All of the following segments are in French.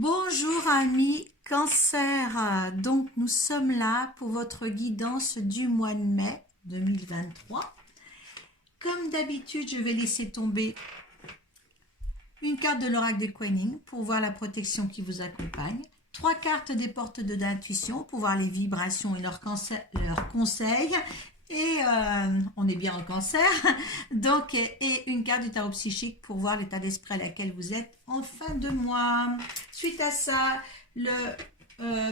Bonjour amis Cancer, donc nous sommes là pour votre guidance du mois de mai 2023. Comme d'habitude, je vais laisser tomber une carte de l'oracle de Queening pour voir la protection qui vous accompagne. 3 cartes des portes de l'intuition pour voir les vibrations et leurs conseils. Et on est bien en cancer, donc, et une carte du tarot psychique pour voir l'état d'esprit à laquelle vous êtes en fin de mois. Suite à ça, le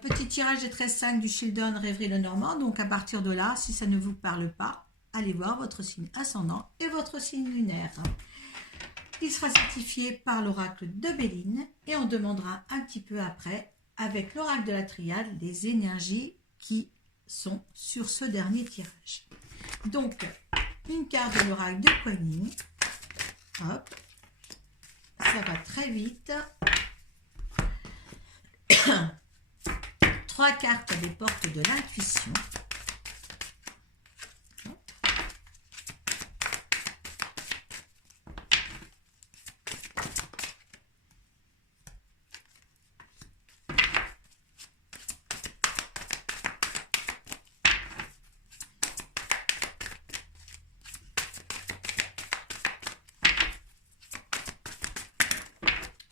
petit tirage des 13-5 du Childon Rêverie de Normand. Donc à partir de là, si ça ne vous parle pas, allez voir votre signe ascendant et votre signe lunaire. Il sera certifié par l'oracle de Béline et on demandera un petit peu après, avec l'oracle de la triade, les énergies qui sont sur ce dernier tirage. Donc, une carte de l'oracle de Queening. Hop, ça va très vite. 3 cartes des portes de l'intuition.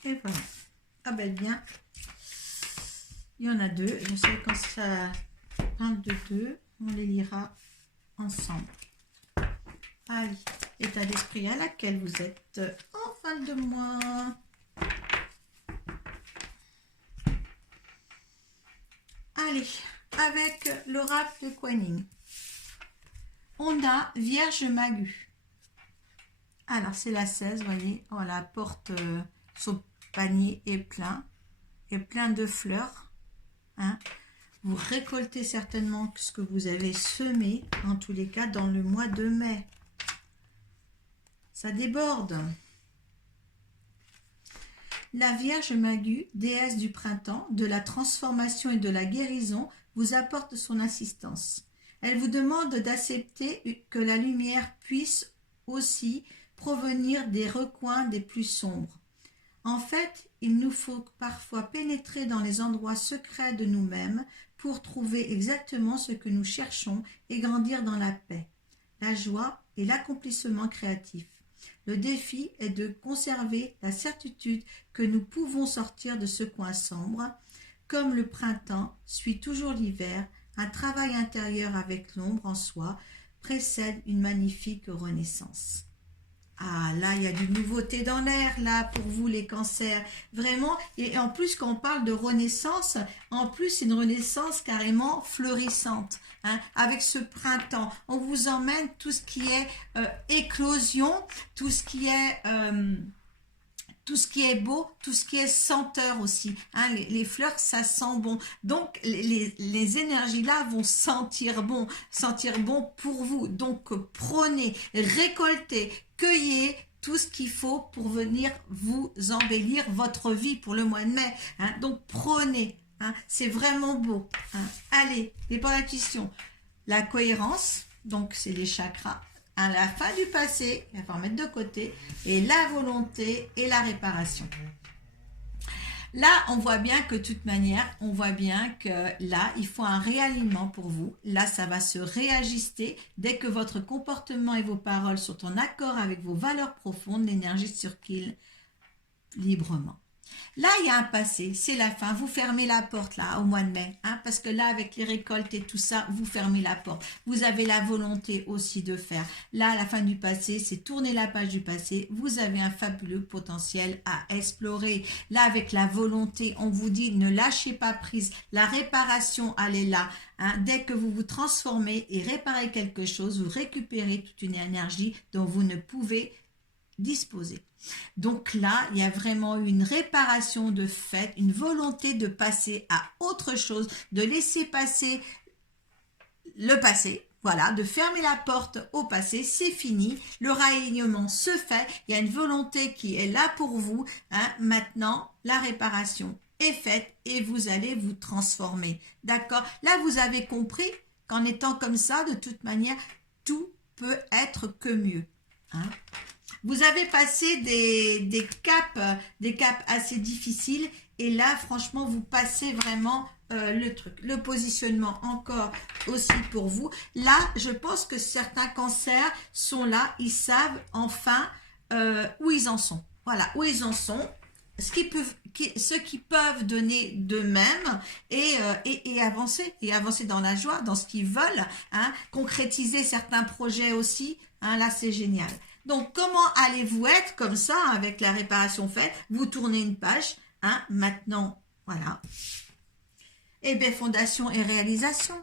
Et voilà. Ah ben bien. Il y en a 2. Je sais quand ça parle de 2, on les lira ensemble. Allez, état d'esprit à laquelle vous êtes en fin de mois. Allez, avec l'oracle de Queening, on a Vierge Magu. Alors, c'est la 16, vous voyez, on la porte, son panier est plein de fleurs. Hein. Vous récoltez certainement ce que vous avez semé, en tous les cas, dans le mois de mai. Ça déborde. La Vierge Magu, déesse du printemps, de la transformation et de la guérison, vous apporte son assistance. Elle vous demande d'accepter que la lumière puisse aussi provenir des recoins des plus sombres. En fait, il nous faut parfois pénétrer dans les endroits secrets de nous-mêmes pour trouver exactement ce que nous cherchons et grandir dans la paix, la joie et l'accomplissement créatif. Le défi est de conserver la certitude que nous pouvons sortir de ce coin sombre. Comme le printemps suit toujours l'hiver, un travail intérieur avec l'ombre en soi précède une magnifique renaissance. Ah, là, il y a du nouveauté dans l'air, là, pour vous, les cancers. Vraiment, et en plus, quand on parle de renaissance, en plus, c'est une renaissance carrément fleurissante. Hein, avec ce printemps, on vous emmène tout ce qui est éclosion, tout ce qui est beau, tout ce qui est senteur aussi. Hein, les fleurs, ça sent bon. Donc, les énergies-là vont sentir bon pour vous. Donc, prenez, récoltez, cueillez tout ce qu'il faut pour venir vous embellir votre vie pour le mois de mai. Hein. Donc, prenez. Hein, c'est vraiment beau. Hein. Allez, les points d'intuition. La cohérence, donc c'est les chakras. À la fin du passé, il va falloir mettre de côté, et la volonté et la réparation. Là, on voit bien que de toute manière, on voit bien que là, il faut un réalignement pour vous. Là, ça va se réajuster dès que votre comportement et vos paroles sont en accord avec vos valeurs profondes, l'énergie circule librement. Là, il y a un passé, c'est la fin. Vous fermez la porte là au mois de mai, hein, parce que là, avec les récoltes et tout ça, vous fermez la porte. Vous avez la volonté aussi de faire. Là, à la fin du passé, c'est tourner la page du passé. Vous avez un fabuleux potentiel à explorer. Là, avec la volonté, on vous dit ne lâchez pas prise. La réparation, elle est là. Hein. Dès que vous vous transformez et réparez quelque chose, vous récupérez toute une énergie dont vous ne pouvez disposer. Donc là, il y a vraiment une réparation de fait, une volonté de passer à autre chose, de laisser passer le passé, voilà, de fermer la porte au passé, c'est fini, le réalignement se fait, il y a une volonté qui est là pour vous, hein. Maintenant, la réparation est faite et vous allez vous transformer, d'accord? Là, vous avez compris qu'en étant comme ça, de toute manière, tout peut être que mieux, hein. Vous avez passé des caps assez difficiles Et là, franchement, vous passez vraiment le truc. Le positionnement encore aussi pour vous. Là, je pense que certains cancers sont là. Ils savent enfin où ils en sont. Voilà, où ils en sont. Ce qu'ils peuvent donner d'eux-mêmes et avancer dans la joie, dans ce qu'ils veulent, hein, concrétiser certains projets aussi, hein, là c'est génial. Donc comment allez-vous être comme ça avec la réparation faite? Vous tournez une page, hein, maintenant, voilà. Et bien fondation et réalisation.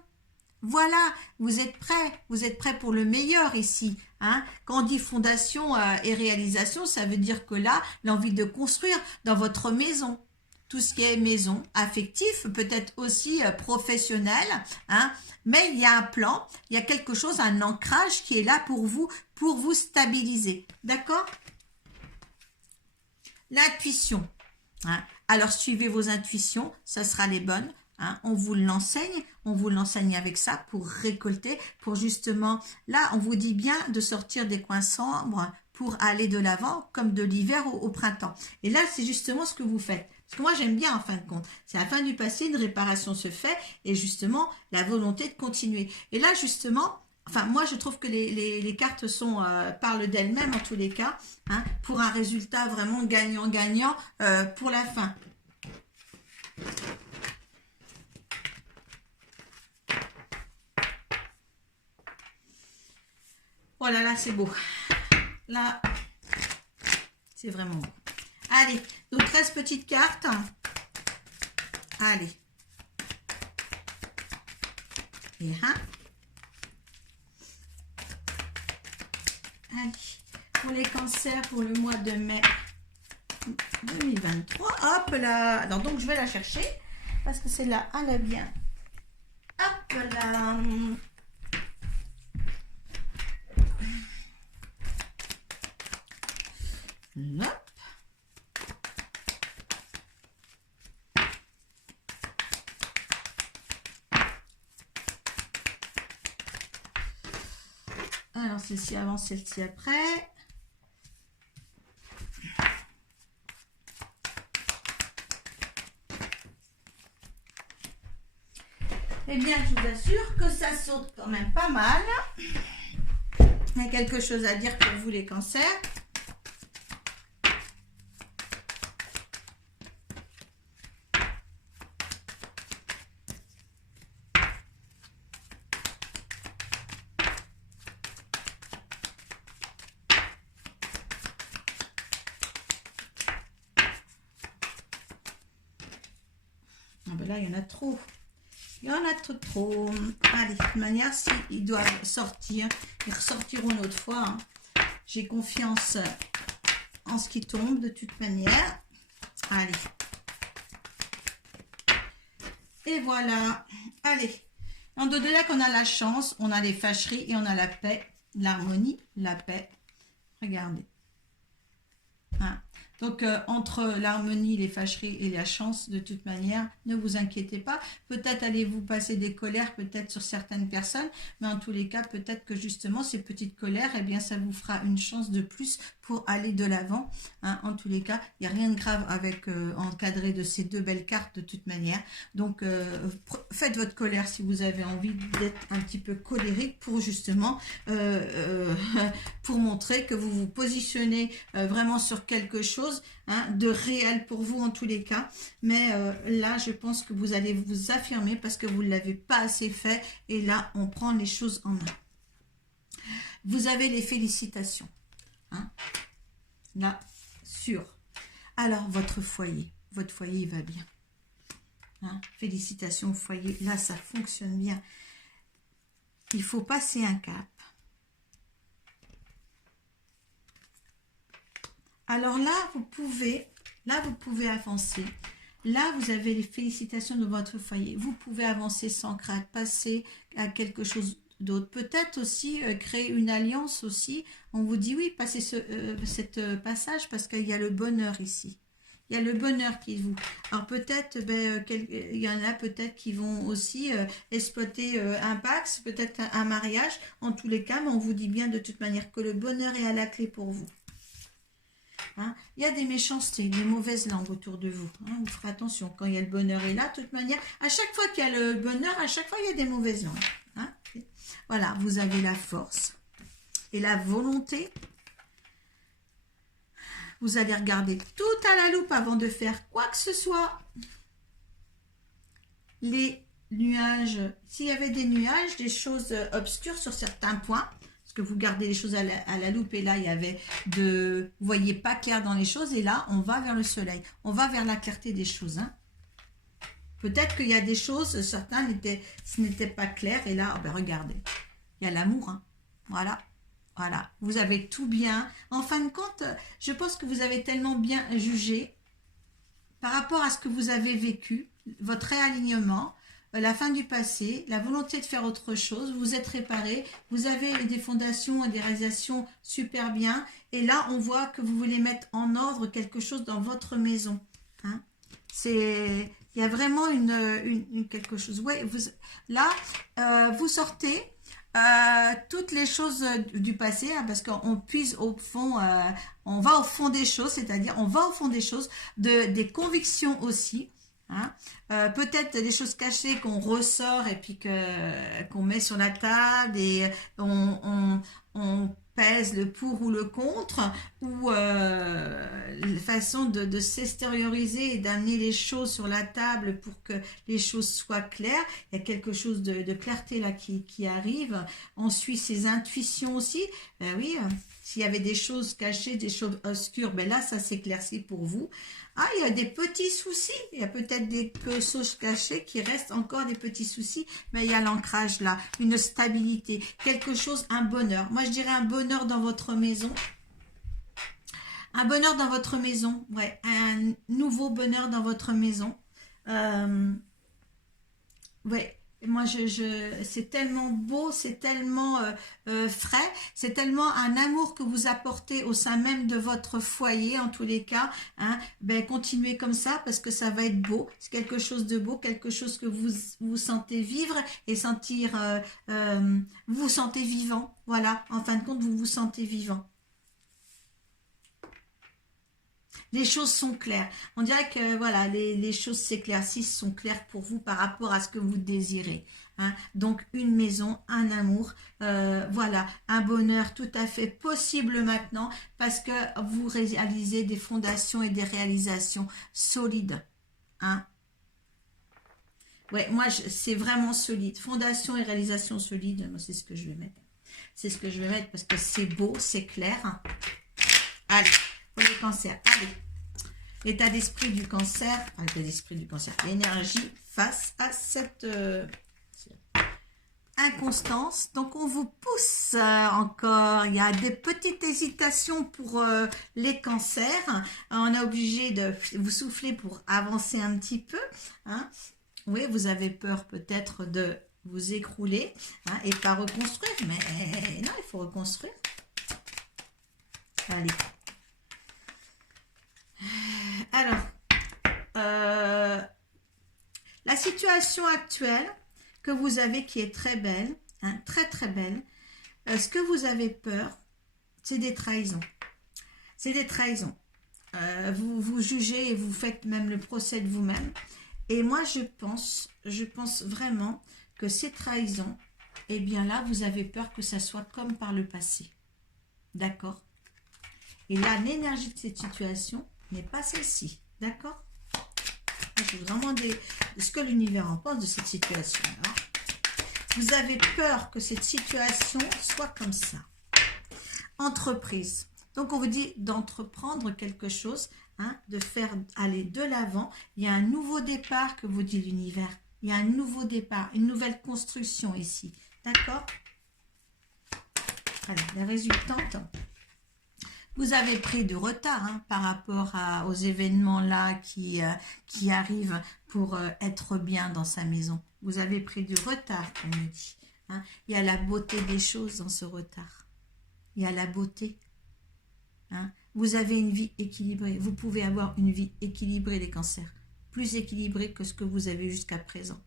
Voilà, vous êtes prêts pour le meilleur ici. Hein. Quand on dit fondation et réalisation, ça veut dire que là, l'envie de construire dans votre maison, tout ce qui est maison, affectif, peut-être aussi professionnel, hein. Mais il y a un plan, il y a quelque chose, un ancrage qui est là pour vous stabiliser. D'accord? L'intuition. Hein. Alors suivez vos intuitions, ça sera les bonnes. Hein, on vous l'enseigne avec ça pour récolter, pour justement, là on vous dit bien de sortir des coins sombres pour aller de l'avant comme de l'hiver au printemps. Et là c'est justement ce que vous faites. Parce que moi j'aime bien en fin de compte. C'est à la fin du passé, une réparation se fait et justement la volonté de continuer. Et là justement, enfin moi je trouve que les cartes parlent d'elles-mêmes en tous les cas, hein, pour un résultat vraiment gagnant-gagnant pour la fin. Oh là là, c'est beau. Là, c'est vraiment beau. Allez, donc 13 petites cartes. Allez. Et un. Allez. Pour les cancers, pour le mois de mai 2023. Hop là. Alors, donc, je vais la chercher. Parce que c'est là, elle est bien. Hop là. Hop. Alors, celle-ci avant, celle-ci après. Eh bien, je vous assure que ça saute quand même pas mal. Il y a quelque chose à dire pour vous, les cancers. Là, il y en a trop. Il y en a trop. Allez, de toute manière, s'ils doivent sortir, ils ressortiront une autre fois. Hein. J'ai confiance en ce qui tombe de toute manière. Allez. Et voilà. Allez. En au-delà qu'on a la chance, on a les fâcheries et on a la paix, l'harmonie, la paix. Regardez. Hein. Donc, entre l'harmonie, les fâcheries et la chance, de toute manière, ne vous inquiétez pas. Peut-être allez-vous passer des colères, peut-être sur certaines personnes, mais en tous les cas, peut-être que justement, ces petites colères, eh bien, ça vous fera une chance de plus pour aller de l'avant. Hein. En tous les cas, il n'y a rien de grave avec encadré de ces deux belles cartes, de toute manière. Donc, faites votre colère si vous avez envie d'être un petit peu colérique pour justement, pour montrer que vous vous positionnez vraiment sur quelque chose, hein, de réel pour vous en tous les cas, mais là je pense que vous allez vous affirmer parce que vous ne l'avez pas assez fait et là on prend les choses en main. Vous avez les félicitations, hein, là sûr. Alors votre foyer il va bien, hein, félicitations au foyer, là ça fonctionne bien. Il faut passer un cap. Alors là, vous pouvez avancer. Là, vous avez les félicitations de votre foyer. Vous pouvez avancer sans crainte, passer à quelque chose d'autre. Peut-être aussi créer une alliance aussi. On vous dit oui, passez cette passage parce qu'il y a le bonheur ici. Il y a le bonheur qui vous... Alors peut-être, il y en a peut-être qui vont aussi exploiter un pax, peut-être un mariage. En tous les cas, mais on vous dit bien de toute manière que le bonheur est à la clé pour vous. hein. Il y a des méchancetés, des mauvaises langues autour de vous. Hein. Vous ferez attention, quand il y a le bonheur est là, de toute manière, à chaque fois qu'il y a le bonheur, à chaque fois il y a des mauvaises langues. Hein. Voilà, vous avez la force et la volonté. Vous allez regarder tout à la loupe avant de faire quoi que ce soit. Les nuages, s'il y avait des nuages, des choses obscures sur certains points, parce que vous gardez les choses à la loupe et là, il y avait vous voyez pas clair dans les choses et là, on va vers le soleil. On va vers la clarté des choses. Hein. Peut-être qu'il y a des choses, certains ce n'était pas clair et là, oh ben regardez, il y a l'amour. Hein. Voilà. Voilà, vous avez tout bien. En fin de compte, je pense que vous avez tellement bien jugé par rapport à ce que vous avez vécu, votre réalignement, la fin du passé, la volonté de faire autre chose, vous vous êtes réparé, vous avez des fondations et des réalisations super bien. Et là, on voit que vous voulez mettre en ordre quelque chose dans votre maison. Hein. Il y a vraiment quelque chose. Ouais, là, vous sortez. Toutes les choses du passé, hein, parce qu'on puise au fond, on va au fond des choses, c'est-à-dire on va au fond des choses, des convictions aussi. Hein. Peut-être des choses cachées qu'on ressort et puis qu'on met sur la table et on pèse le pour ou le contre, ou la façon de s'extérioriser et d'amener les choses sur la table pour que les choses soient claires. Il y a quelque chose de clarté là qui arrive. On suit ses intuitions aussi. Ben oui, s'il y avait des choses cachées, des choses obscures, ben là, ça s'éclaircit pour vous. Ah, il y a des petits soucis. Il y a peut-être des choses cachées qui restent encore des petits soucis, mais il y a l'ancrage là, une stabilité, quelque chose, un bonheur. Moi, je dirais un bonheur dans votre maison. Un bonheur dans votre maison, ouais, un nouveau bonheur dans votre maison. Ouais. Moi, c'est tellement beau, c'est tellement frais, c'est tellement un amour que vous apportez au sein même de votre foyer, en tous les cas. Hein. Ben, continuez comme ça parce que ça va être beau. C'est quelque chose de beau, quelque chose que vous sentez vivre et sentir, vous vous sentez vivant. Voilà, en fin de compte, vous vous sentez vivant. Les choses sont claires. On dirait que voilà, les choses s'éclaircissent, sont claires pour vous par rapport à ce que vous désirez. Hein. Donc une maison, un amour, voilà, un bonheur tout à fait possible maintenant parce que vous réalisez des fondations et des réalisations solides. Hein. Ouais, moi c'est vraiment solide. Fondation et réalisation solide, moi c'est ce que je vais mettre. C'est ce que je vais mettre parce que c'est beau, c'est clair. Allez, pour les cancers, allez. L'état d'esprit du cancer, l'énergie face à cette inconstance. Donc on vous pousse encore, il y a des petites hésitations pour les cancers. On est obligé de vous souffler pour avancer un petit peu. Hein. Oui, vous avez peur peut-être de vous écrouler hein, et pas reconstruire, mais non, il faut reconstruire. Allez. Alors, la situation actuelle que vous avez qui est très belle, hein, très très belle, ce que vous avez peur, c'est des trahisons. C'est des trahisons. Vous jugez et vous faites même le procès de vous-même. Et moi, je pense vraiment que ces trahisons, eh bien là, vous avez peur que ça soit comme par le passé. D'accord? Et là, l'énergie de cette situation n'est pas celle-ci. D'accord? Je vous demande ce que l'univers en pense de cette situation. Hein. Vous avez peur que cette situation soit comme ça. Entreprise. Donc, on vous dit d'entreprendre quelque chose, hein, de faire aller de l'avant. Il y a un nouveau départ que vous dit l'univers. Il y a un nouveau départ, une nouvelle construction ici. D'accord? Voilà, la résultante. Vous avez pris du retard hein, par rapport aux événements là qui arrivent pour être bien dans sa maison. Vous avez pris du retard, comme on dit. Hein. Il y a la beauté des choses dans ce retard. Il y a la beauté. Hein. Vous avez une vie équilibrée. Vous pouvez avoir une vie équilibrée, les cancers. Plus équilibrée que ce que vous avez jusqu'à présent.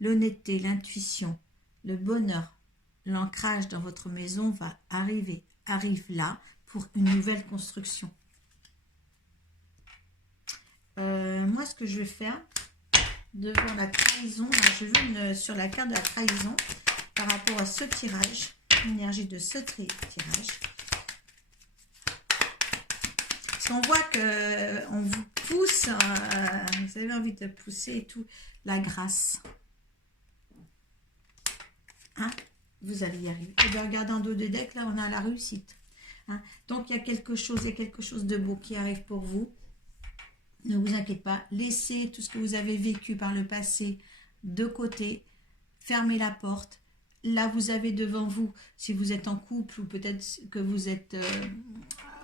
L'honnêteté, l'intuition, le bonheur, l'ancrage dans votre maison va arrive là pour une nouvelle construction. moi, ce que je vais faire devant la trahison, là, je veux sur la carte de la trahison par rapport à ce tirage, l'énergie de ce tirage. Parce qu'on voit qu'on vous pousse, vous avez envie de pousser et tout, la grâce. Hein? Vous allez y arriver. Et bien, regardez en dos de deck, là, on a la réussite. Hein? Donc, il y a quelque chose de beau qui arrive pour vous. Ne vous inquiétez pas. Laissez tout ce que vous avez vécu par le passé de côté. Fermez la porte. Là, vous avez devant vous, si vous êtes en couple ou peut-être que vous êtes...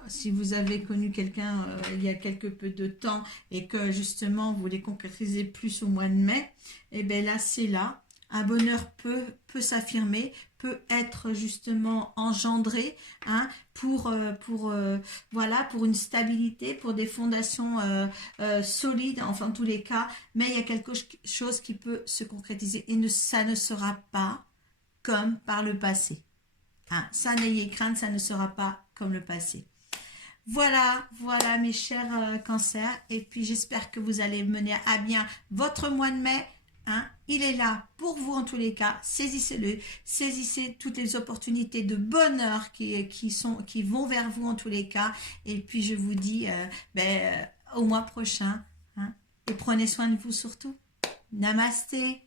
si vous avez connu quelqu'un il y a quelque peu de temps et que justement, vous voulez concrétiser plus au mois de mai, et bien là, c'est là. Un bonheur peut s'affirmer, peut être justement engendré, hein, pour une stabilité, pour des fondations solides, enfin en tous les cas, mais il y a quelque chose qui peut se concrétiser et ça ne sera pas comme par le passé. Hein, ça, n'ayez crainte, ça ne sera pas comme le passé. Voilà mes chers cancers, et puis j'espère que vous allez mener à bien votre mois de mai. Hein, il est là pour vous en tous les cas, saisissez-le, saisissez toutes les opportunités de bonheur qui vont vers vous en tous les cas, et puis je vous dis au mois prochain, hein, et prenez soin de vous surtout. Namasté.